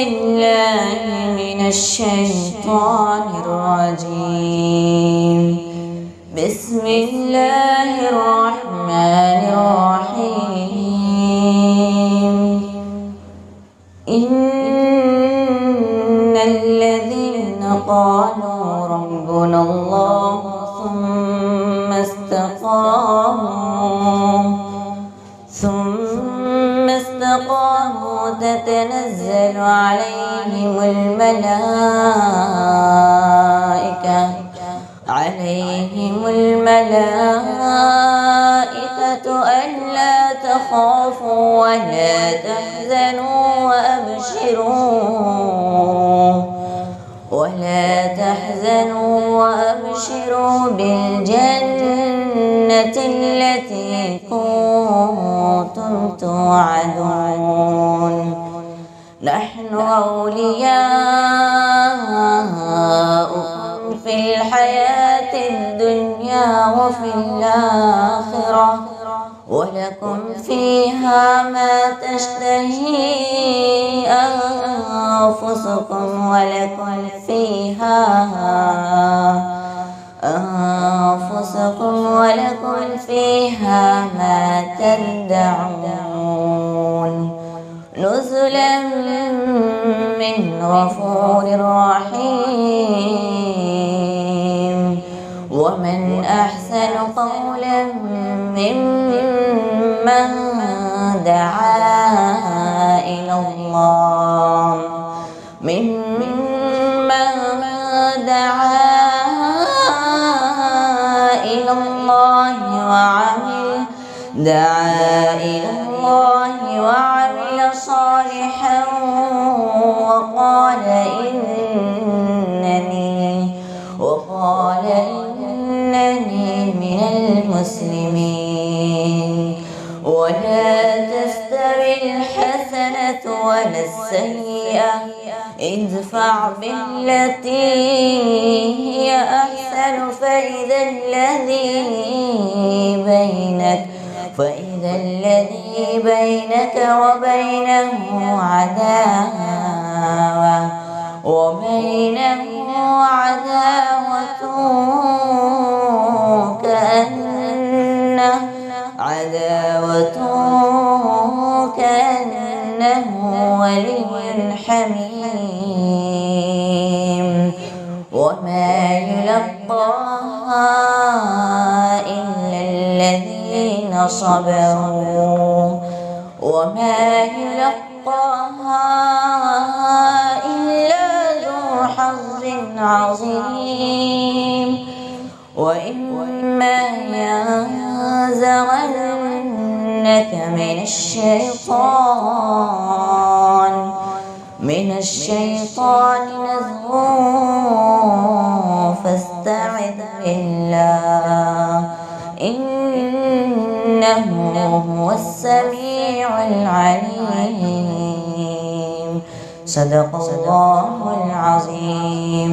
بالله من الشيطان الرجيم. بسم الله الرحمن الرحيم. إن الذين قالوا ربنا الله ثم استقاموا تتنزل عليهم الملائكة ألا تخافوا ولا تحزنوا وأبشروا بالجنة التي كنتم توعدون. نحن أولياؤكم في الحياة الدنيا وفي الآخرة، ولكم فيها ما تشتهي أنفسكم ولكم فيها ما تدعون. نزلا من غفور رحيم. ومن أحسن قولا ممن دعا إلى الله وعمل صالحا وقال إنني من المسلمين. ولا تستوي الحسنة ولا السيئة، ادفع بالتي هي أحسن فإذا الذي بينك وبينه عداوة كأنه ولي حميم. وما يلقاها إلا الذين صبروا، وما يلقاها إلا ذو حظ عظيم. وإما ينزغنك من الشيطان نزغ فاستعذ بالله إنه هو السميع العليم. صدق الله العظيم.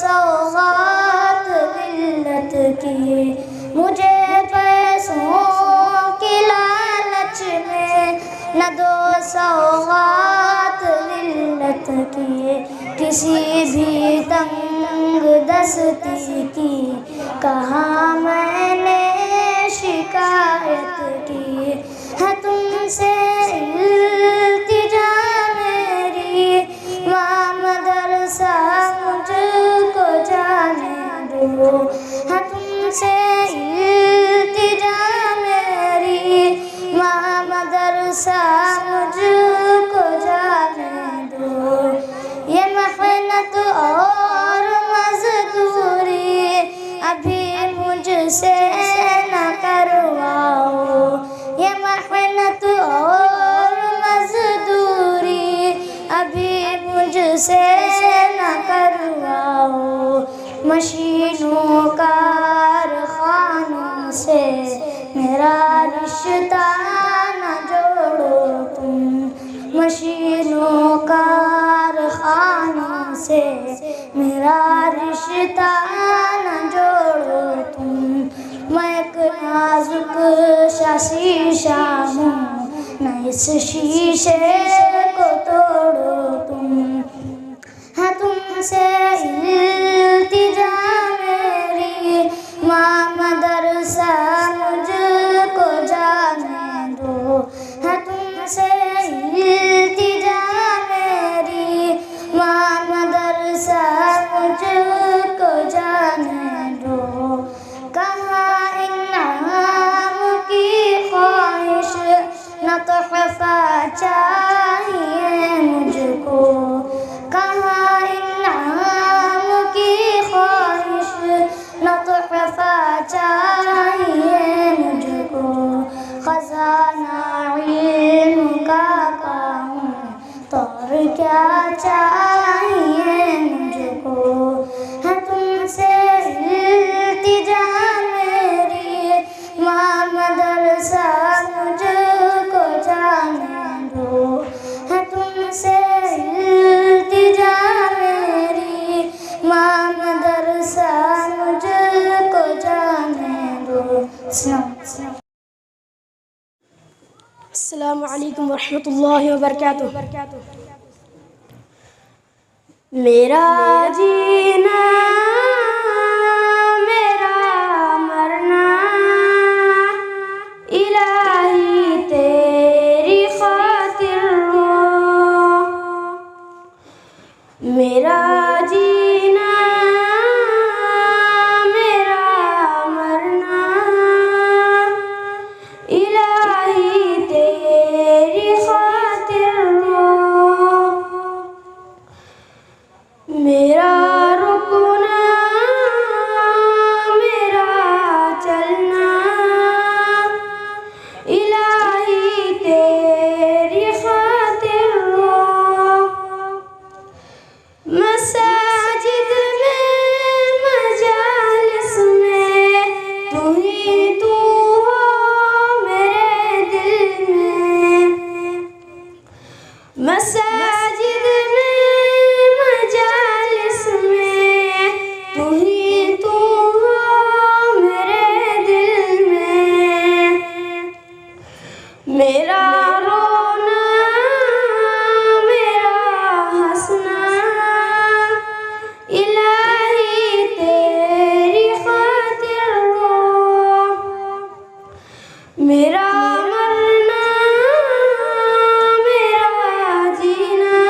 سوغات ذلت کی، مجھے پیسوں کی لالچ میں نہ دو سوغات ذلت کی، کسی بھی تنگ دستی کی کہاں میں نے شکایت کی، ہے تم سے التجا میری، وہاں مدرسہ مجھ کو جانے دو، ہے تم سے التجا میری، وہاں مدرسہ مجھ کو جانے دو، یہ محنت اور مزدوری ابھی مجھ سے نہ کرواؤ، یہ محنت اور مزدوری ابھی مجھ سے نہ کرواؤ، مشینوں کارخانوں سے میرا رشتہ نہ جوڑو تم، مشینوں کارخانوں سے میرا رشتہ نہ جوڑو تم، میں ایک نازک سا شیشہ ہوں، نہ اس شیشے کو توڑو تم، ہے تم سے التجا میری، ماں مدرسہ مجھ کو جانے دو، ہے تم سے التجا میری، ماں مدرسہ مجھ کو جانے دو، کہاں انعام کی خواہش نہ تحفہ چاہیے مجھ کو، کہاں انعام کی خواہش نہ تحفہ چاہیے مجھ کو، خزانہ علم کا کام اور کیا چاہیے مجھ کو، ہے تم سے التجا میری، ماں مدرسہ مجھ کو جانے دو، ہے تم سے التجا میری، ماں مدرسہ مجھ کو جانے دو۔ السلام علیکم ورحمۃ اللہ وبرکاتہ۔ میرا جینا میرا مرنا الہی تیری خاطر ہو، میرا جینا میرا مرنا الہی تیری خاطر ہو، میرا رکنا میرا چلنا الہی تیری خاطر ہو، مساجد میں مجالس میں تو ہی تو ہو میرے دل میں، مساجد میں مجالس میں تو ہی تو ہو میرے دل میں، میرا رونا میرا ہنسنا الہی تیری خاطر ہو، میرا مرنا میرا جینا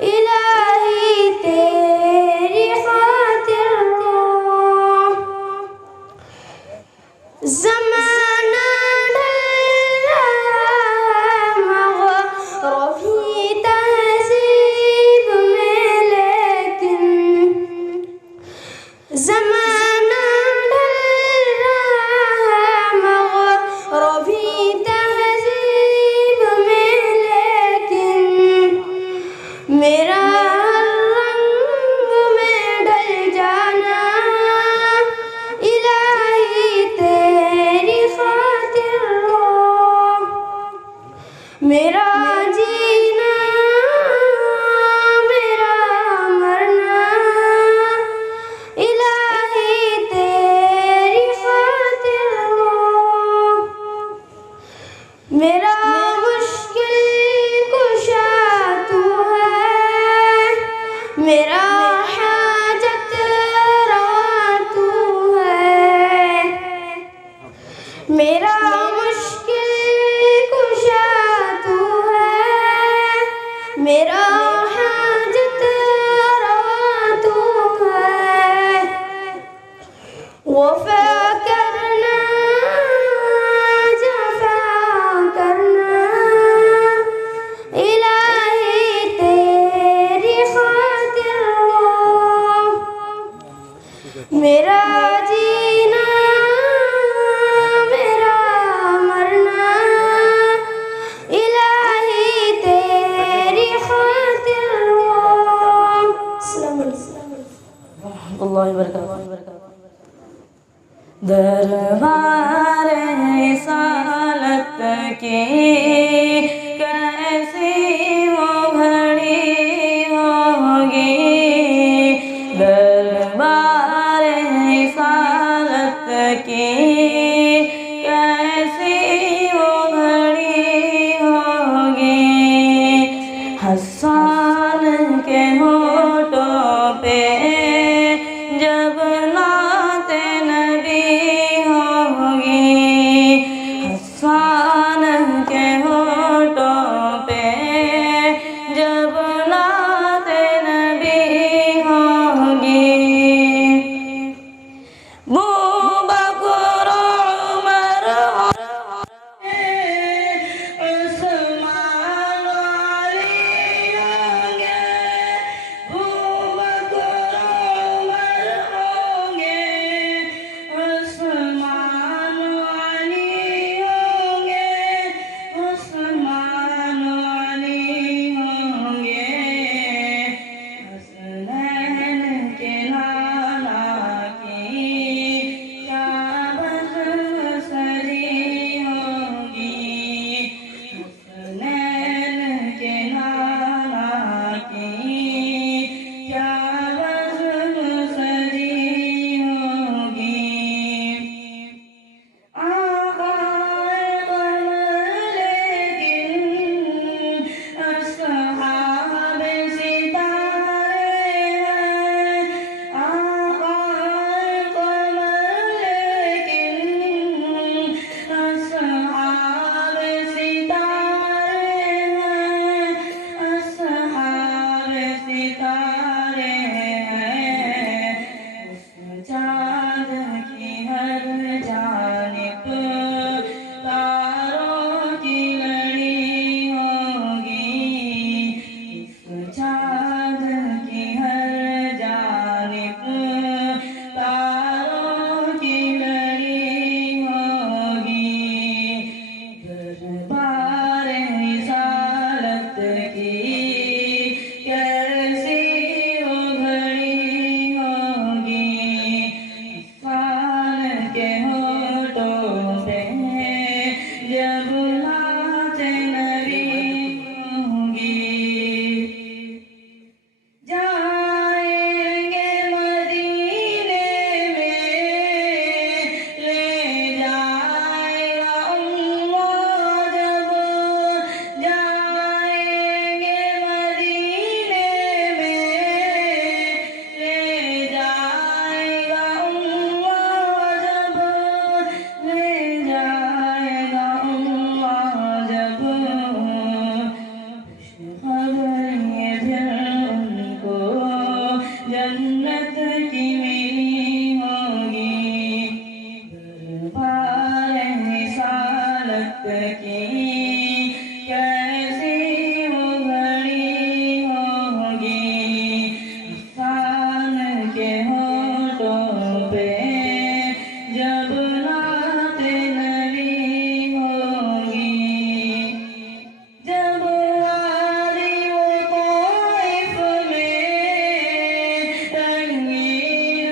الہی تیری خاطر ہو، زمانہ ڈھل رہا مغربی تہذیب میں، لیکن زمانہ ڈھل رہا مغربی تہذیب میں، لیکن میرا رنگ میں ڈل جانا الہی تیری خاطر ہو، میرا جینا میرا مرنا میرا جینا میرا مرنا الہی تیری خاطر ہو۔ السلام علیکم اللہ وبرکاتہ۔ دربار رسالت کی کیسی وہ گھڑی ہوگی، دربار رسالت کی کیسی وہ گھڑی ہوگی، حسان کے ہونٹوں پہ جب نعت نبی ہوگی، حسان کے ہونٹوں پہ جب نعت نبی ہوگی، بوبکر عمر عثمان علی ہوں گے، بوبکر عمر ہوں گے، عثمان علی ہوں گے، عثمان علی ہوں گے، حسنین کے نانا کی کیا بزم سجی ہوگی، حسنین کے نانا کی کیا بزم سجی ہوگی، آقا لیکن اصحاب ستارے ہیں، آقا لیکن اصحاب ستارے ہیں، اصحاب ستارے ہیں، اس چاند کی ہر جانب تاروں کی لڑی ہوگی، اس چاند کی ہر جانب تاروں کی لڑی ہوگی، دربار رسالت کی کیسی وہ گھڑی ہوگی، حسان کے ہونٹوں پہ جب نعت نبی ہوگی، جائیں گے مدینے میں لے جائے گا اللہ جب، جائیں گے مدینے میں لے جائے گا اللہ جب، لے جائے گا اللہ جب، خوشخبر یہ پھر ان کو جنت کی ملی ہوگی، دربار رسالت کی کیسی وہ گھڑی ہوگی، حسان کے ہونٹوں پہ جب نعت نبی ہوگی، جب آدھی وہ طائف میں رنگین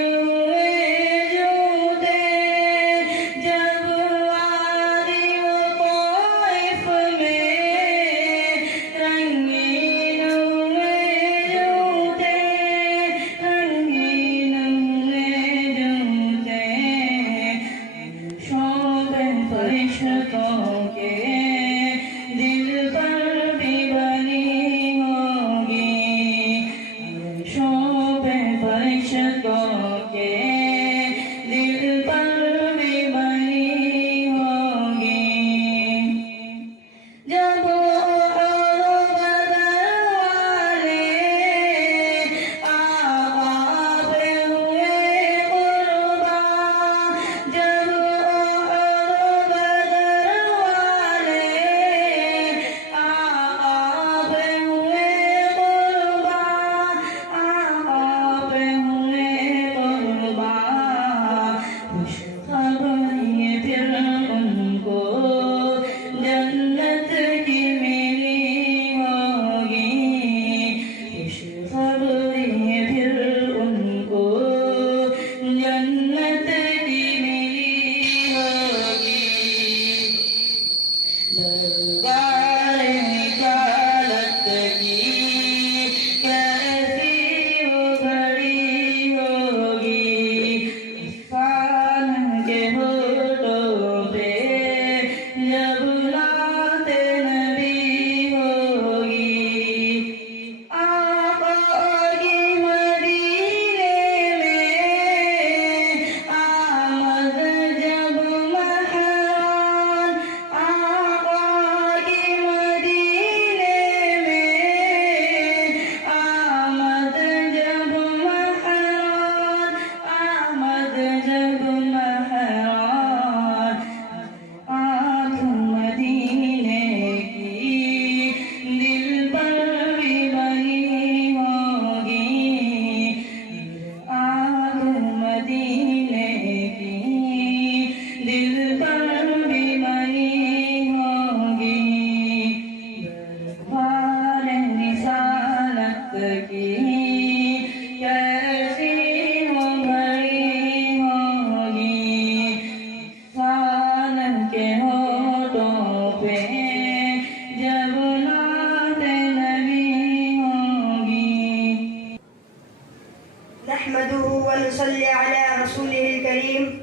ونصلي على رسوله الكريم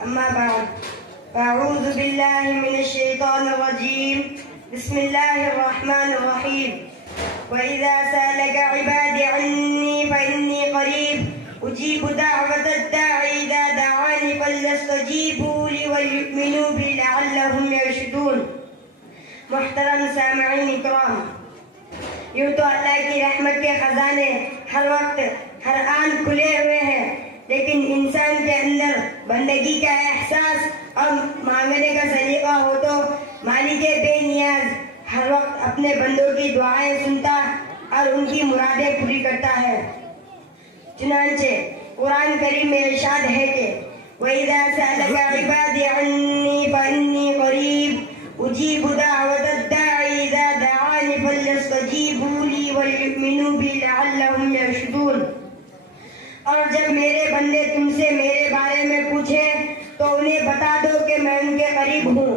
أما بعد أعوذ بالله من الشيطان الرجيم بسم الله الرحمن الرحيم وإذا سألك عبادي عني فإني قريب أجيب دعوة الداعي إذا دعاني فليستجيبوا لي وليؤمنوا بي لعلهم يرشدون. محترم سامعین اکرام، یوں تو اللہ کی رحمت کے خزانے ہر وقت ہر آن کھلے ہوئے ہیں، لیکن انسان کے اندر بندگی کا احساس اور مانگنے کا سلیقہ ہو تو مالک بے نیاز ہر وقت اپنے بندوں کی دعائیں سنتا اور ان کی مرادیں پوری کرتا ہے. چنانچہ قرآن کریم میں ارشاد ہے کہ وَإِذَا سَأَلَكَ عِبَادِي عَنِّي فَإِنِّي قَرِيبٌ أُجِيبُ دَعْوَةَ الدَّاعِ إِذَا دَعَانِ فَلْيَسْتَجِيبُوا لِي وَلْيُؤْمِنُوا بِي لَعَلَّهُمْ يَرْشُدُونَ. اور جب میرے بندے تم سے میرے بارے میں پوچھے تو انہیں بتا دو کہ میں ان کے قریب ہوں،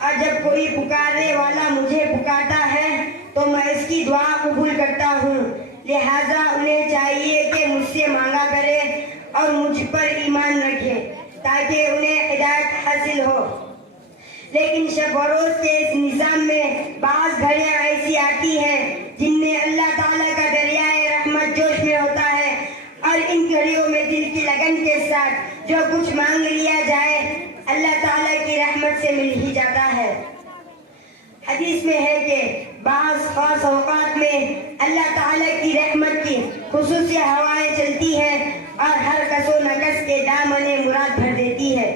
اور جب کوئی پکارنے والا مجھے پکارتا ہے تو میں اس کی دعا قبول کرتا ہوں. لہذا انہیں چاہیے کہ مجھ سے مانگا کرے اور مجھ پر ایمان رکھے تاکہ انہیں ہدایت حاصل ہو. لیکن شب و روز کے اس نظام میں بعض گھڑیاں ایسی آتی ہیں جن میں اللہ تعالیٰ کا دریائے رحمت جوش میں ہوتا ہے، اور ان گھڑیوں میں دل کی لگن کے ساتھ جو کچھ مانگ لیا جائے اللہ تعالیٰ کی رحمت سے مل ہی جاتا ہے. حدیث میں ہے کہ بعض خاص اوقات میں اللہ تعالیٰ کی رحمت کی خصوصی ہوائیں چلتی ہیں اور ہر کس و نکس کے دامن مراد بھر دیتی ہے.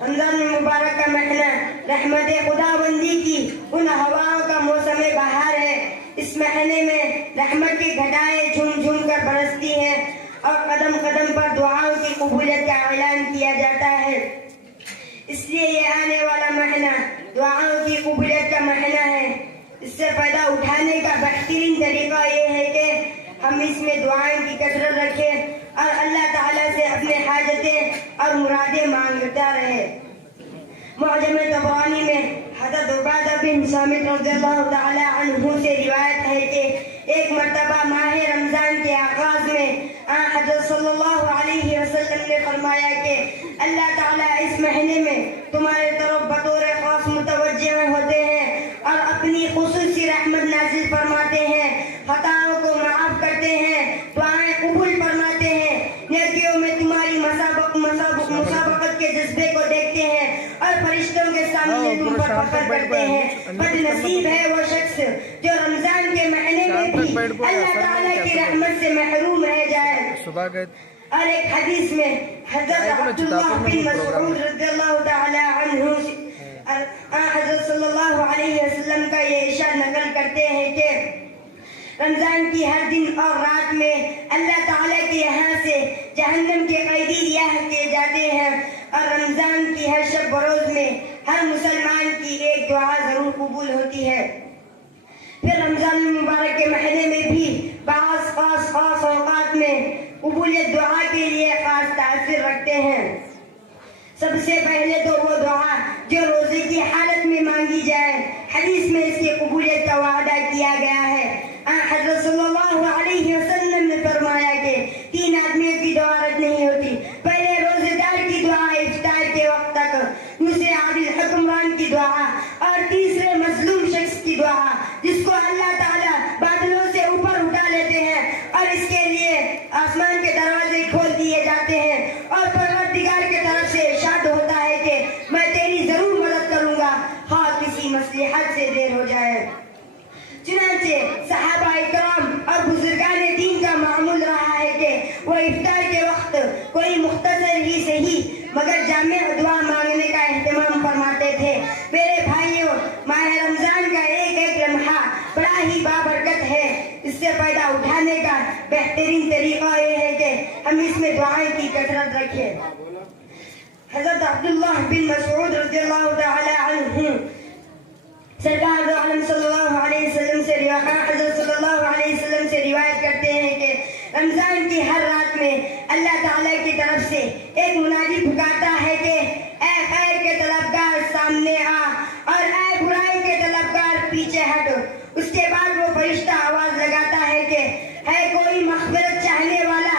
رمضان المبارک کا مہینہ رحمت خدا بندی کی ان ہواؤں کا موسم بہار ہے. اس مہینے میں رحمت کی گھٹائیں جھوم جھوم کر برستی ہیں اور قدم قدم پر دعاؤں کی قبولیت کا اعلان کیا جاتا ہے. اس لیے یہ آنے والا مہینہ دعاؤں کی قبولیت کا مہینہ ہے. اس سے فائدہ اٹھانے کا بہترین طریقہ یہ ہے کہ ہم اس میں دعائیں کی کثرت رکھیں اور اللہ تعالیٰ سے اپنے حاجتیں اور مرادیں مانگتا رہے. معجم طبرانی میں حضرت عبادہ بن صامت رضی اللہ تعالی عنہ سے روایت ہے کہ ایک مرتبہ ماہ رمضان کے آغاز میں حضرت صلی اللہ علیہ وسلم نے فرمایا کہ اللہ تعالیٰ اس مہینے میں تمہارے طرف بطور خاص متوجہ ہوتے ہیں اور اپنی خصوصی رحمت نازل فرماتے ہیں، خطاؤں کو معاف کرتے ہیں، دعائیں قبول فرماتے ہیں، نیکیوں میں تمہاری مسابقت کے جذبے کو دیکھتے ہیں اور فرشتوں کے سامنے تم پر فخر کرتے ہیں. بد نصیب ہے وہ شخص جو رمضان کے مہینے میں بھی اللہ تعالیٰ کی رحمت سے محروم رہ جائے. اور ایک حدیث میں حضرت عبداللہ بن مسعود رضی اللہ تعالی عنہ حضرت صلی اللہ علیہ وسلم کا یہ ارشاد نقل کرتے ہیں کہ رمضان کی ہر دن اور رات میں اللہ تعالیٰ کے یہاں سے جہنم کے قیدی رہا کیے جاتے ہیں، اور رمضان کی ہر شب بروز میں ہر مسلمان کی ایک دعا ضرور قبول ہوتی ہے. پھر رمضان المبارک کے مہینے میں بھی بعض خاص اوقات میں قبولیت دعا کے لیے خاص تاثر رکھتے ہیں. سب سے پہلے تو وہ دعا جو روزے کی حالت میں مانگی جائے، حدیث میں اس کی قبولیت کا وعدہ کیا گیا ہے. حضرت صلی اللہ علیہ وسلم نے فرمایا کہ 3 آدمیوں کی دعا رد نہیں ہوتی. پہلے روزے دار کی دعا افطار کے وقت تک، دوسرے عادل حکمران کی دعا، اور تیسرے مظلوم شخص کی دعا جس کو اللہ تعالیٰ بادلوں سے اوپر اٹھا لیتے ہیں اور اس کے لیے آسمان کے دروازے کھول دیے جاتے ہیں اور پروردگار کی طرف سے ارشاد ہوتا ہے کہ میں تیری ضرور مدد کروں گا خواہ کسی مصلحت سے دیر ہو جائے. چنانچہ صحابہ اکرام اور بزرگان دین کا معمول رہا ہے کہ وہ افطار کے وقت کوئی مختصر ہی صحیح مگر جامع دعا مانگنے کا اہتمام فرماتے تھے. میرے بھائیوں، ماہ رمضان کا ایک ایک لمحہ بڑا ہی بابرکت ہے. اس سے فائدہ اٹھانے کا بہترین طریقہ یہ ہے کہ ہم اس میں دعائیں کی کثرت رکھیں. حضرت عبداللہ بن مسعود رضی اللہ تعالی عنہ سرکار عالم صلی اللہ علیہ وسلم سے روایت کرتے ہیں کہ رمضان کی ہر رات میں اللہ تعالیٰ کی طرف سے ایک منادی پکارتا ہے کہ اے خیر کے طلبگار سامنے آ اور اے برائی کے طلبگار پیچھے ہٹ. اس کے بعد وہ فرشتہ آواز لگاتا ہے کہ ہے کوئی مغفرت چاہنے والا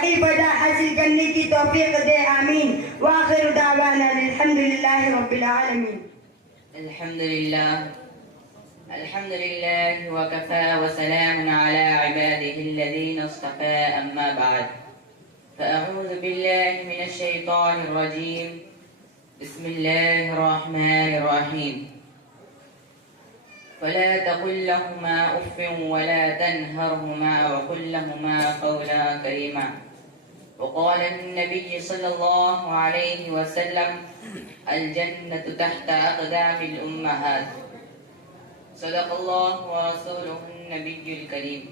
صحیح فائدہ حاصل کرنے کی توفیق دے، آمین۔ وآخر دعوانا الحمدللہ رب العالمین۔ الحمد لله وكفى وسلام على عباده الذين اصطفى أما بعد فأعوذ بالله من الشيطان الرجيم بسم الله الرحمن الرحيم فلا تقل لهما أف ولا تنهرهما وقل لهما قولا كريما وقال النبي صلى الله عليه وسلم الجنة تحت أقدام الأمهات صدق اللہ ورسولہ النبی الکریم۔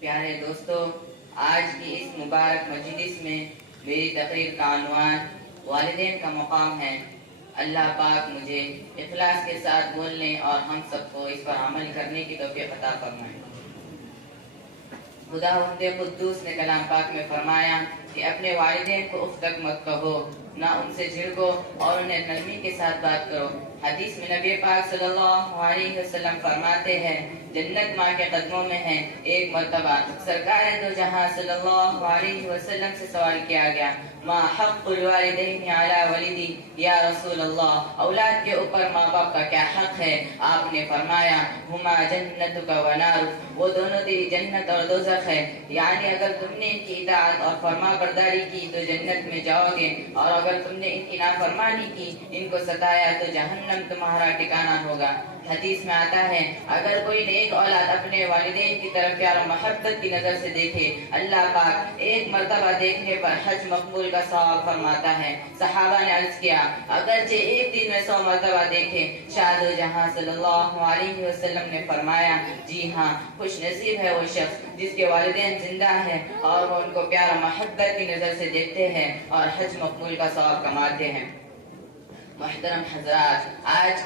پیارے دوستو، آج کی اس مبارک مجلس میں میری تقریر کا عنوان والدین کا مقام ہے۔ اللہ پاک مجھے اخلاص کے ساتھ بولنے اور ہم سب کو اس پر عمل کرنے کی توفیق عطا فرمائے۔ خداوند قدوس نے کلام پاک میں فرمایا کہ اپنے والدین کو اف تک مت کہو، نہ ان سے جھڑکو اور انہیں نرمی کے ساتھ بات کرو۔ حدیث میں نبی پاک صلی اللہ علیہ وسلم فرماتے ہیں جنت ماں کے قدموں میں ہے۔ ایک مرتبہ سرکار دو جہاں صلی اللہ علیہ وسلم سے سوال کیا گیا ما حق الوالدین علی ولدی یا رسول اللہ، اولاد کے اوپر ماں باپ کا کیا حق ہے؟ آپ نے فرمایا ہما جنتک و نار، وہ دونوں تیری جنت اور دوزخ ہے، یعنی اگر تم نے ان کی اطاعت اور فرما برداری کی تو جنت میں جاؤ گے، اور اگر تم نے ان کی نافرمانی کی، ان کو ستایا تو جہنم تمہارا ٹھکانہ ہوگا۔ حدیث میں آتا ہے اگر کوئی نیک اولاد اپنے والدین کی طرف پیار و محبت کی نظر سے دیکھے، اللہ پاک ایک مرتبہ دیکھنے پر حج مقبول کا ثواب فرماتا ہے۔ صحابہ نے عرض کیا اگرچہ ایک دن میں 100 مرتبہ دیکھے؟ شاہ جہاں صلی اللہ علیہ وسلم نے فرمایا جی ہاں، خوش نصیب ہے وہ شخص جس کے والدین زندہ ہیں اور وہ ان کو پیار و محبت کی نظر سے دیکھتے ہیں اور حج مقبول کا ثواب کماتے ہیں۔ محترم حضرات، آج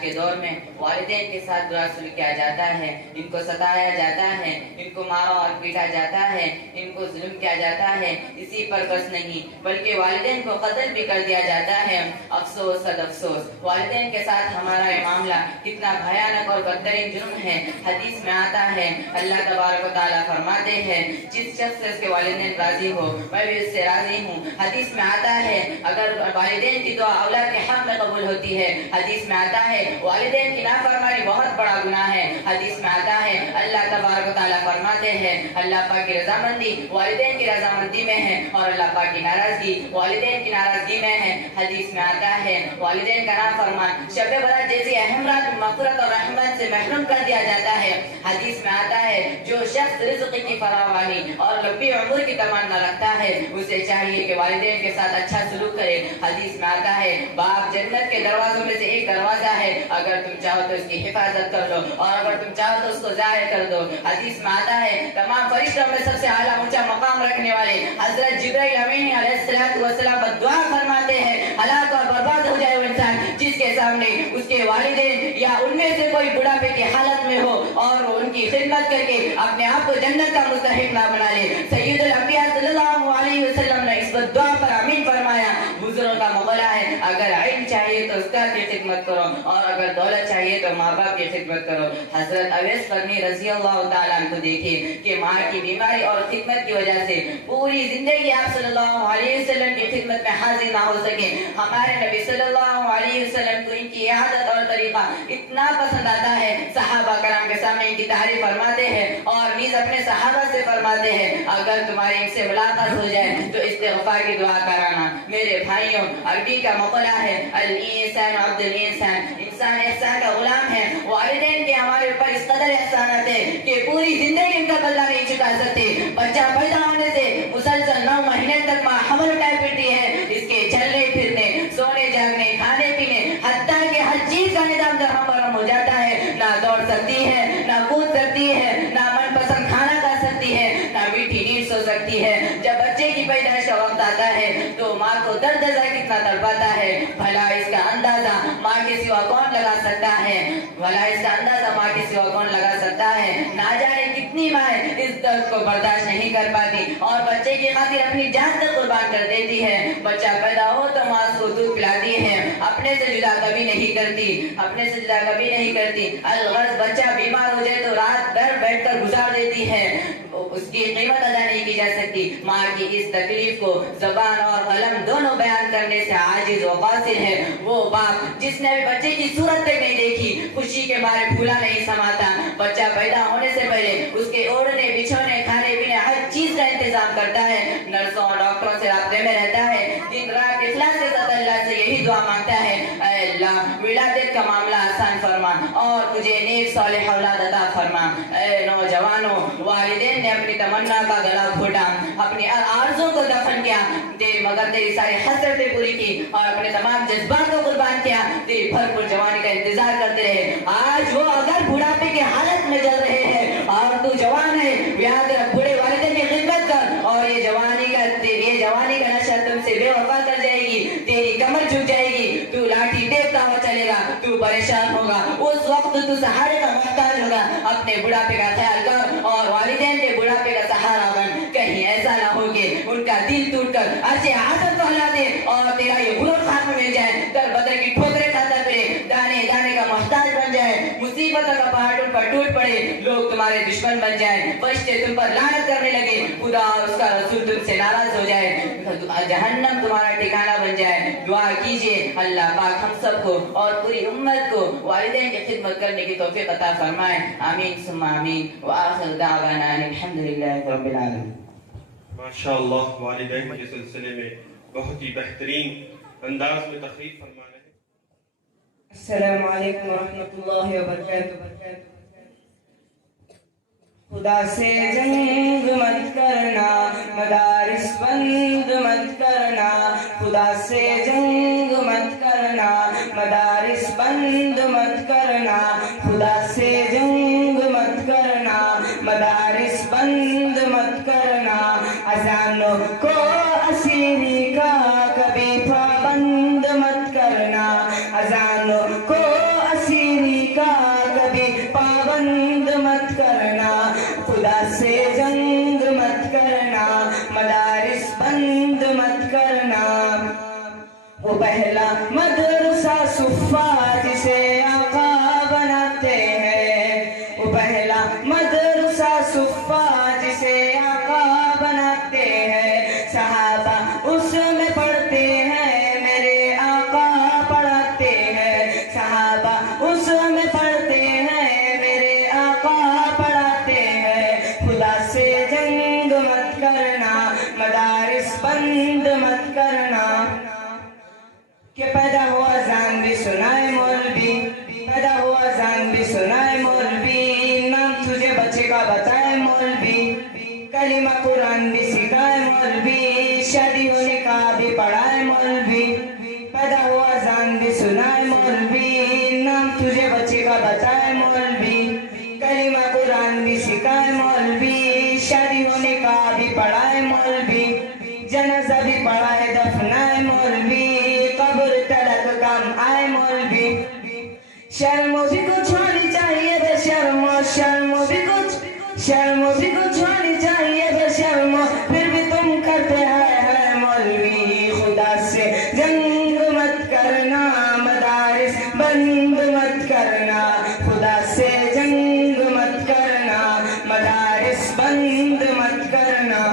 کے دور میں والدین کے ساتھ برا سلوک کیا جاتا ہے، ان کو ستایا جاتا ہے، ان کو مارا اور پیٹا جاتا ہے، ان کو ظلم کیا جاتا ہے۔ اسی پر بس نہیں بلکہ والدین کو قتل بھی کر دیا جاتا ہے۔ افسوس صد افسوس، والدین کے ساتھ ہمارا یہ معاملہ کتنا بھیانک اور بدترین جرم ہے۔ حدیث میں آتا ہے اللہ تبارک و تعالیٰ فرماتے ہیں جس شخص سے اس کے والدین راضی ہو میں بھی اس سے راضی ہوں۔ حدیث میں آتا ہے اگر والدین کی دعا اولاد کے حق میں قبول ہوتی ہے۔ حدیث میں آتا ہے والدین کی نافرمانی بہت بڑا گناہ ہے۔ حدیث میں آتا ہے اللہ تبارک و تعالیٰ فرماتے ہیں اللہ پاک کی رضامندی والدین کی رضامندی میں ہے اور اللہ پاک کی ناراضگی والدین کی ناراضگی میں ہے۔ حدیث میں آتا ہے والدین کا نافرمان شب برات جیسی اہم رات میں مغفرت اور رحمت سے محروم کر دیا جاتا ہے۔ حدیث میں آتا ہے جو شخص رزق کی فراوانی اور لمبی عمر کی تمنا رکھتا ہے اسے چاہیے کہ والدین کے ساتھ اچھا سلوک کرے۔ حدیث میں آتا ہے باپ جنت کے دروازوں میں سے ایک دروازہ ہے، اگر تم چاہو تو اس کی حفاظت کر لو اور اگر تم چاہو تو اس کو ظاہر کر دو۔ حدیث میں آتا ہے تمام فرشتوں میں سب سے اعلیٰ اونچا مقام رکھنے والے حضرت جبرائیل امین علیہ السلام بدعا فرماتے ہیں ہلاک اور برباد ہو جائے وہ انسان جس کے سامنے اس کے والدین یا ان میں سے کوئی بڑھاپے کی حالت میں ہو اور وہ ان کی خدمت کر کے اپنے آپ کو جنت کا مستحق نہ بنا لے۔ سید الانبیاء صلی اللہ علیہ وسلم نے اس بدعا پر آمین فرمایا۔ بزرگوں کا مقولہ ہے اگر علم چاہیے تو استاد کی خدمت کرو اور اگر دولت چاہیے تو ماں باپ کی خدمت کرو۔ حضرت اویس قرنی رضی اللہ تعالیٰ عنہ کو دیکھیے کہ ماں کی بیماری اور خدمت کی وجہ سے پوری زندگی آپ صلی اللہ علیہ وسلم کی خدمت میں حاضر نہ ہو سکے۔ ہمارے نبی صلی اللہ علیہ وسلم کو ان کی عادت اور طریقہ اتنا پسند آتا ہے، صحابہ کرام کے سامنے ان کی تعریف فرماتے ہیں اور نیز اپنے صحابہ سے فرماتے ہیں اگر تمہاری ان سے ملاقات ہو جائے تو استغفار کی دعا کرانا۔ میرے بھائیوں، عربی کا مقولہ ہے الانسان عبد الانسان، انسان احسان کا غلام ہے۔ والدین کے ہمارے اوپر اس قدر احسانات ہے کہ پوری زندگی ان کا بدلہ نہیں چکا سکتے۔ بچہ پیدا ہونے سے مسلسل 9 مہینے تک ماں حمل اٹھائے پھرتی ہے، اس کے چلنے پھرنے، سونے جاگنے، کھانے پینے، حتیٰ کہ ہر چیز کا نظام درہم برہم ہو جاتا ہے۔ نہ دوڑ سکتی ہے، نہ کود سکتی ہے، نہ من پسند کھانا کھا سکتی ہے، نہ میٹھی نیند سو سکتی ہے۔ جب بچے کی پیدائش کا وقت آتا ہے تو ماں کو درد کتنا تڑپاتا ہے، بھلا اس کا اندازہ ماں کے سوا کون لگا سکتا ہے؟ بھلا اس کا اندازہ ماں کے سوا کون لگا سکتا ہے؟ نہ جانے کتنی مائیں اس درد کو برداشت نہیں کر پاتی اور بچے کی خاطر اپنی جان تک قربان کر دیتی ہے۔ بچہ پیدا ہو تو ماں اس کو دودھ پلاتی ہے، اپنے سے جدا کبھی نہیں کرتی، الغرض بچہ بیمار ہو جائے تو رات بھر بیٹھ کر گزار دیتی ہے۔ اس کی قیمت ادا نہیں کی جا سکتی. ماں کی اس تکلیف کو زبان اور قلم دونوں بیان کرنے سے عاجز و قاصر ہے. وہ باپ جس نے بچے کی صورت تک نہیں دیکھی، خوشی کے بارے پھولا نہیں سماتا، بچہ پیدا ہونے سے پہلے اس کے اوڑھنے بچھونے کھانے پینے ہر چیز کا انتظام کرتا ہے، نرسوں اور ڈاکٹروں سے رابطے میں رہتا ہے، دن رات اخلاص کے ساتھ اللہ سے یہی دعا مانگتا ہے، اے اللہ ولادت کا معاملہ آسان فرما اور مجھے نیک صالح اولاد عطا فرما. اے نوجوانوں، والدین نے اپنی تمنا کا گلا گھوٹا، اپنی آرزوں کو دفن کیا، مگر تیری ساری حسرتیں پوری کی اور اپنے تمام جذبات کو قربان کیا، تیری بھرپور جوانی کا انتظار کرتے رہے. آج وہ اگر بڑھاپے کی حالت میں جل رہے ہیں اور تو جوان ہے، یاد رکھ بوڑھے والدین کی خدمت کر اور یہ جوانی کا نشہ تم سے بے وفا کر جائے گی، تیری کمر جھک جائے گی، تو لاٹھی ٹیکتا ہوا چلے گا، تو پریشان ہوگا، اس وقت تو سہارے کا محتاج ہوگا. اپنے بڑھاپے کا خیال کر اور والدین کے بڑھاپے کا سہارا بن. کہیں ایسا نہ ہو کہ ان کا دل ٹوٹ کر عرش عظمت کو ہلا دے اور تیرا یہ غرور خاتمہ مل جائے، در بدر کی ٹھوکریں کھاتا پھرے، دانے دانے کا محتاج بن جائے، مصیبتوں کا پہاڑ تم پر ٹوٹ پڑے، لوگ تمہارے دشمن بن جائیں، فرشتے تم پر لعنت کرنے لگے، خدا اور اس کا رسول تم سے ناراض ہو جائے، جہنم تمہارا ٹھکانہ بن جائے. دعا کیجئے اللہ پاک ہم سب کو اور پوری امت کو والدین کی خدمت کرنے کی توفیق عطا فرمائے. آمین ثم آمین. وآخر دعوانا الحمدللہ رب العالمین. ماشاءاللہ والدین کے سلسلے میں بہت ہی بہترین انداز میں تقریر فرما رہے ہیں. السلام علیکم ورحمۃ اللہ وبرکاتہ. خدا سے جنگ مت کرنا، مدارس بند مت کرنا، خدا سے جنگ مت کرنا، مدارس بند مت کرنا، خدا سے جنگ مت کرنا، مدارس بند مت کرنا، اذانوں کو اسیری کا کبھی پابند مت کرنا، اذانوں کو اسیری کا کبھی پابند مت کرنا، خدا سے جنگ مت کرنا، مدارس بند مت کرنا. وہ پہلا مدرسہ صفا جسے آقا بناتے ہیں، وہ پہلا مدرسہ صفا جسے آقا بناتے ہیں، صحابہ اس میں پڑھتے ہیں، میرے آقا پڑھاتے ہیں، صحابہ اس میں پڑھتے ہیں، میرے آقا پڑھاتے ہیں. خدا سے جنگ مت کرنا، مدارس بند مت کرنا. کہ پیدا ہوا اذان بھی سنائے مولوی، پیدا ہوا اذان بھی سنائے مولوی، نام تجھے بچے کا بتائے مولوی، کلمہ قرآن بھی سکھائے مولوی، شادی و نکاح بھی پڑھائے مولوی. پیدا ہوا اذان بھی سنائے مولوی، نام تجھے بچے کا بتائے مولوی، کلمہ قرآن بھی سکھائے مولوی، شادی و نکاح بھی پڑھائے مولوی، جنازہ بھی پڑھائے دفنائے مولوی، قبر تلک کام آئے مولوی. شرم بھی کچھ ہونی چاہیے بے شرم، شرم بھی کچھ ہونی چاہیے بے شرم، پھر بھی تم کرتے ہیں مولوی. خدا سے جنگ مت کرنا، مدارس بند مت کرنا، خدا سے جنگ مت کرنا، مدارس بند مت کرنا.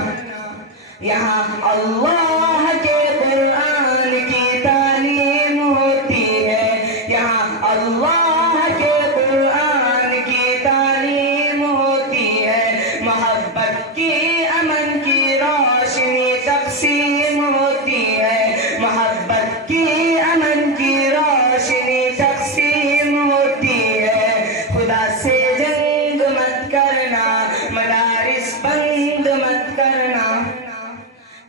یہاں اللہ کے قرآن کی تعلیم ہوتی ہے، یہاں اللہ کے قرآن کی تعلیم ہوتی ہے، محبت کی امن کی روشنی تقسیم ہوتی ہے، محبت کی امن کی روشنی تقسیم ہوتی ہے. خدا سے جنگ مت کرنا، مدارس بند مت کرنا.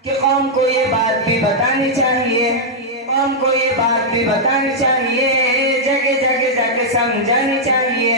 کہ قوم کو یہ بات بھی بتانی چاہیے، قوم کو یہ بات بھی بتانی چاہیے، جگہ جگہ جا کے سمجھانی چاہیے،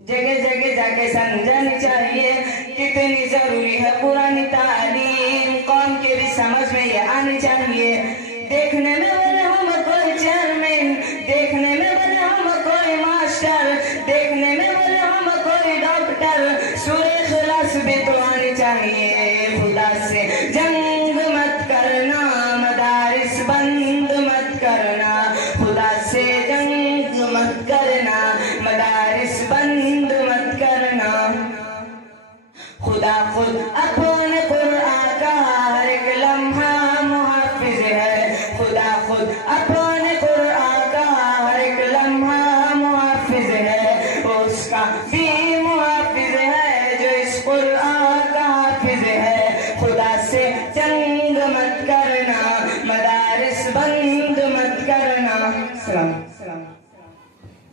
جگہ جگہ جا کے سمجھانی چاہیے کتنی ضروری ہے پرانی تعلیم. قوم کے بھی سمجھ میں یہ آنی چاہیے. دیکھنے میں بنے ہم کوئی چیئرمین، دیکھنے میں بنے ہم کوئی ماسٹر، دیکھنے میں بنے ہم کوئی ڈاکٹر، سورہ اخلاص بھی تو آنی چاہیے. خدا سے جنگ مت کرنا، مدارس بند مت کرنا، خدا سے جنگ مت کرنا، مدارس بند خدا خود اپنے قرآن کا ہر ایک لمحہ محافظ ہے، خدا خود اپنے قرآن کا ہر ایک لمحہ محافظ ہے، اس کا بھی محافظ ہے جو اس قرآن کا حافظ ہے۔ خدا سے جنگ مت کرنا، مدارس بند مت کرنا۔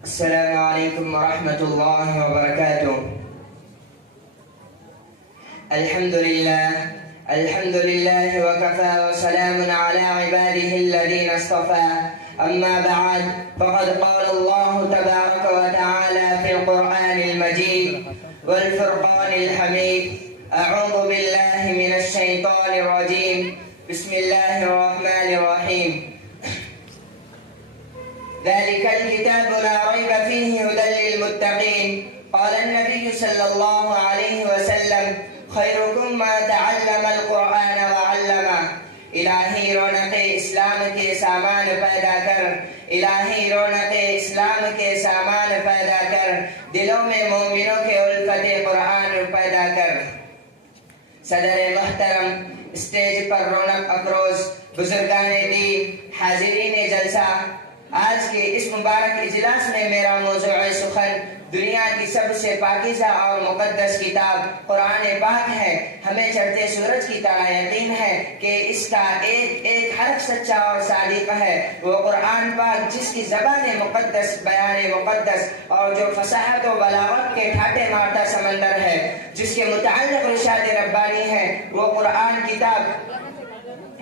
السلام علیکم ورحمۃ اللہ وبرکاتہ۔ الحمد لله وكفى وسلام على عباده الذين اصطفى، أما بعد فقد قال الله تبارك وتعالى في القرآن المجيد والفرقان الحميد: أعوذ بالله من الشيطان الرجيم، بسم الله الرحمن الرحيم، ذلك الكتاب لا ريب فيه هدى للمتقين، قال النبي صلى الله عليه وسلم: خیرکم ما تعلم القرآن وعلمہ۔ الہی رونق اسلام کے سامان پیدا کر، الہی رونق اسلام کے سامان پیدا کر، دلوں میں مومنوں کے الفت قرآن پیدا کر۔ صدر محترم، اسٹیج پر رونق افروز بزرگان دین، حاضرین جلسہ، آج کے اس مبارک اجلاس میں میرا موضوع سخن دنیا کی سب سے پاکیزہ اور مقدس کتاب قرآن پاک ہے۔ ہمیں چڑھتے سورج کی طرح یقین ہے کہ اس کا ایک ایک حرف سچا اور صادق ہے۔ وہ قرآن پاک جس کی زبان مقدس، بیان مقدس اور جو فصاحت و بلاغت کے ٹھاٹے مارتا سمندر ہے، جس کے متعلق رشاد ربانی ہے، وہ قرآن کتاب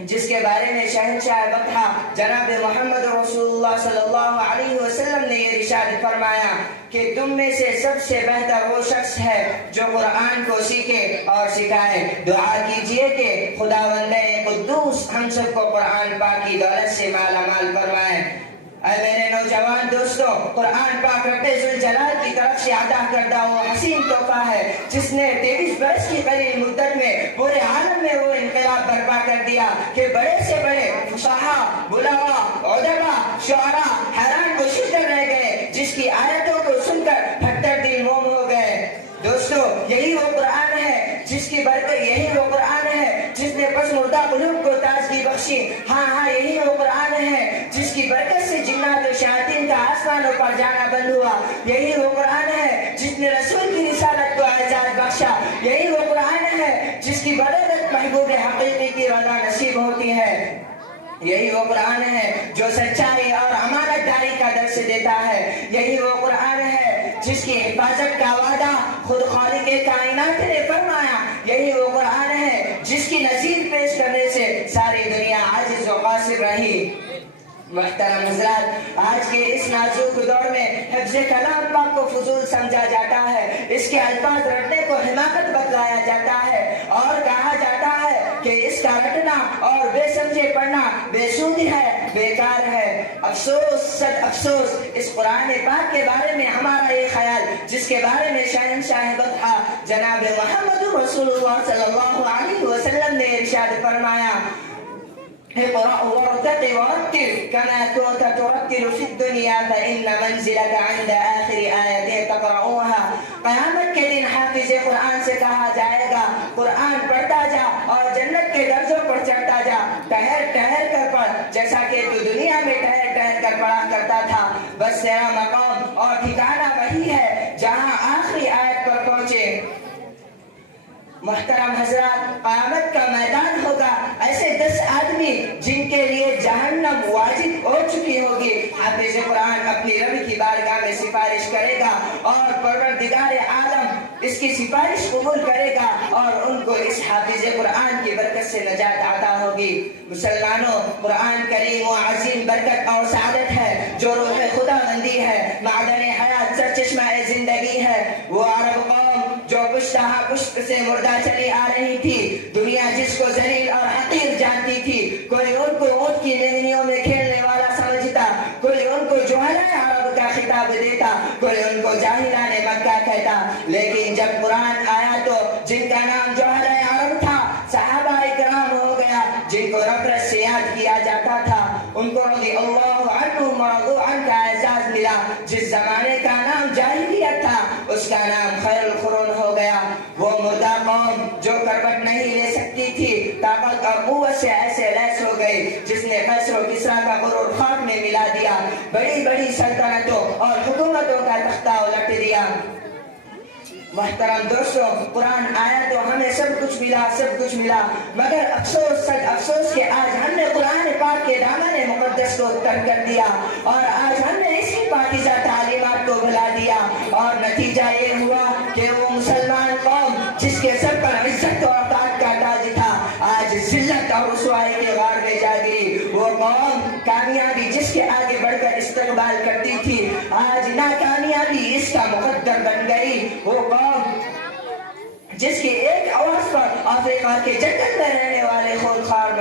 جس کے بارے میں شہنشاہ بطحہ جناب محمد رسول اللہ صلی اللہ علیہ وسلم نے یہ ارشاد فرمایا کہ تم میں سے سب سے بہتر وہ شخص ہے جو قرآن کو سیکھے اور سکھائے۔ دعا کیجئے کہ خداوند قدوس ہم سب کو قرآن پاک کی دولت سے مالا مال فرمائے۔ اے میرے نوجوان دوستوں، قرآن پاک رب ذوالجلال کی طرف سے عطا کردہ وہ حسین تحفہ ہے جس نے 23 برس کی قلیل مدت میں پورے عالم میں وہ انقلاب برپا کر دیا کہ بڑے سے بڑے فصحاء، بلغاء، ادباء، شعراء حیران گوشش کر رہ گئے، جس کی آیتوں کو سن کر پھٹر دل موم ہو گئے۔ دوستو، یہی وہ قرآن ہے جس کی برکت، یہی وہ قرآن ہے جس نے پسمردہ قلوب کو تازگی بخشی۔ ہاں یہی وہ قرآن ہے جس کی برکت سے جنات و شیاطین کا آسمانوں پر جانا بند ہوا۔ یہی وہ قرآن ہے جس نے رسول کی رسالت کو اعزاز بخشا۔ یہی وہ قرآن ہے جس کی بدولت محبوب حقیقی کی رضا نصیب ہوتی ہے۔ یہی وہ قرآن ہے جو سچائی اور امانت داری کا درس دیتا ہے۔ یہی وہ قرآن ہے جس کی حفاظت کا وعدہ خود خالق کائنات نے فرمایا۔ یہی وہ قرآن ہے جس کی نظیر پیش کرنے سے ساری دنیا عاجز و قاصر رہی۔ محترم حضرات، آج کے اس نازک دور میں حفظ کلام پاک کو فضول سمجھا جاتا ہے، اس کے الفاظ رٹنے کو حماقت بتلایا جاتا ہے اور کہا جاتا ہے کہ اس کا رٹنا اور بے سمجھے پڑھنا بے سود ہے، بیکار ہے۔ افسوس، صد افسوس، اس قرآن پاک کے بارے میں ہمارا یہ خیال جس کے بارے میں شہنشاہ بطحہ جناب محمد رسول اللہ صلی اللہ علیہ وسلم نے ارشاد فرمایا: اقرأ وارتقي ورتل كما كنت ترتل في الدنيا فإن منزلك عند آخر آية تقرؤوها۔ قیامت کے دن حافظ قرآن سے کہا جائے گا قرآن پڑھتا جا اور جنت کے درجوں پر چڑھتا جا، ٹہر ٹہر کر پڑھ جیسا کہ تو دنیا میں ٹہر ٹہر کر پڑھا کرتا تھا۔ بس تیرا مقام اور ٹھکانہ وہی ہے جہاں آخری آیت پر پہنچے۔ محترم حضرات، قیامت کا میدان ہوگا، ایسے 10 آدمی جن کے لیے جہنم واجب ہو چکی ہوگی، حافظ قرآن اپنی رب کی بارگاہ میں سفارش کرے گا اور پروردگار عالم اس کی سفارش قبول کرے گا اور ان کو اس حافظ قرآن کی برکت سے نجات عطا ہوگی۔ مسلمانوں، قرآن کریم و عظیم برکت اور سعادت ہے جو روح خدا بندی ہے، معدن حیات، سرچشمہ زندگی ہے۔ وہ عرب قوم جو پشتہ پشت سے مردہ چلی آ رہی تھی، دنیا جس کو ذلیل اور حقیر جانتی تھی، کوئی ان کو اونٹ کی مہنیوں میں کھیلنے والا سمجھتا، کوئی ان کو جوہلۂ عرب کا خطاب دیتا، کوئی ان کو جاہلان مکہ کہتا۔ لیکن جب قرآن آیا تو جن کا نام جوہلۂ عرب تھا صحابہ اکرام ہو گیا، جن کو نفرت سے یاد کیا جاتا تھا، ان کو رضی اللہ عنہم ورضوا عنہ کا اعزاز ملا۔ جس زمانے کا نام جاہلیت تھا اس کا نام خیر القرون ہو گیا۔ وہ مردہ قوم طاقت اور قوت سے ایسے لیس ہو گئی جس نے قیصر و کسریٰ کا غرور خاک میں ملا دیا، بڑی بڑی سلطنتوں اور حکومتوں کا تختہ الٹ دیا۔ محترم دوستو، قرآن آیا تو ہمیں سب کچھ ملا، مگر افسوس سچ افسوس کہ آج ہم نے قرآن پاک کے دامن مقدس کو ترک کر دیا اور آج ہم نے اسی پاکیزہ تعلیمات کو بھلا دیا، اور نتیجہ یہ ہوا کہ وہ مسلمان قوم جس کے سر پر عزت اور طاقت کا تاج تھا آج ذلت اور رسوائی کے غار میں جا گئی۔ وہ قوم کامیابی جس کے آگے بڑھ کر استقبال کرتی تھی آج ناکامیابی اس کا مقدر بن گئی۔ وہ قوم جس کی ایک آواز پر افریقہ کے جنگل میں رہنے والے خونخوار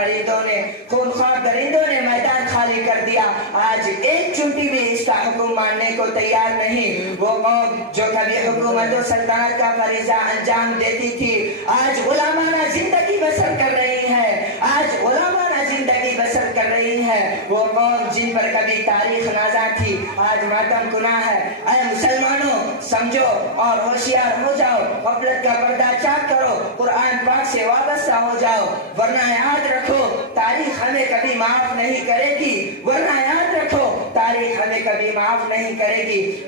درندوں نے میدان خالی کر دیا، آج ایک چونٹی بھی اس کا حکم ماننے کو تیار نہیں۔ وہ قوم جو کبھی حکومت و سلطنت کا فریضہ انجام دیتی تھی آج غلامانہ زندگی بسر کر رہی ہے، وہ قوم جن پر کبھی تاریخ نازاں تھی آج ماتم کناں ہے۔ اے مسلمانوں، سمجھو اور ہوشیار ہو جاؤ، غفلت کا پردہ چاک کرو، قرآن پاک سے وابستہ ہو جاؤ، ورنہ یاد رکھو تاریخ ہمیں کبھی معاف نہیں کرے گی۔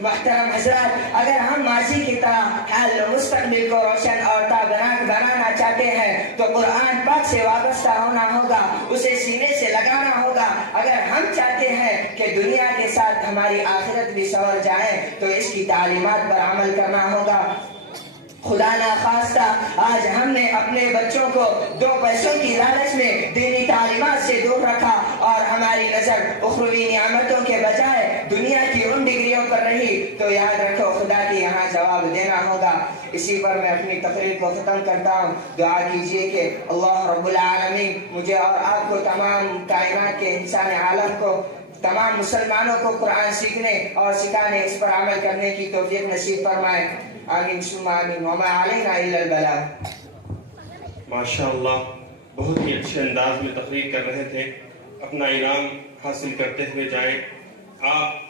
محترم حضرات، اگر ہم ماضی کی طرح حال مستقبل کو روشن اور تابناک بنانا چاہتے ہیں تو قرآن پاک سے وابستہ ہونا ہوگا، اسے سینے سے لگانا ہوگا۔ اگر ہم چاہتے ہیں کہ دنیا کے ساتھ ہماری آخرت بھی سنور جائے تو اس کی تعلیمات پر عمل کرنا ہوگا۔ خدا نخواستہ آج ہم نے اپنے بچوں کو 2 پیسوں کی لالچ میں دینی تعلیمات سے دور رکھا اور ہماری نظر اخروی نعمتوں کے بجائے دنیا کی ان ڈگریوں پر رہی، تو یاد رکھو خدا کے یہاں جواب دینا ہوگا۔ اسی پر میں اپنی تقریر کو ختم کرتا ہوں۔ دعا کیجیے کہ اللہ رب العالمین مجھے اور آپ کو، تمام کائنات کے انسان عالم کو، تمام مسلمانوں کو قرآن سیکھنے اور سکھانے، اس پر عمل کرنے کی توفیق نصیب فرمائے۔ آمین ثم آمین، وما علینا الا البلاغ۔ ماشاءاللہ، بہت ہی اچھے انداز میں تقریر کر رہے تھے۔ اپنا انعام حاصل کرتے ہوئے جائیں۔ آپ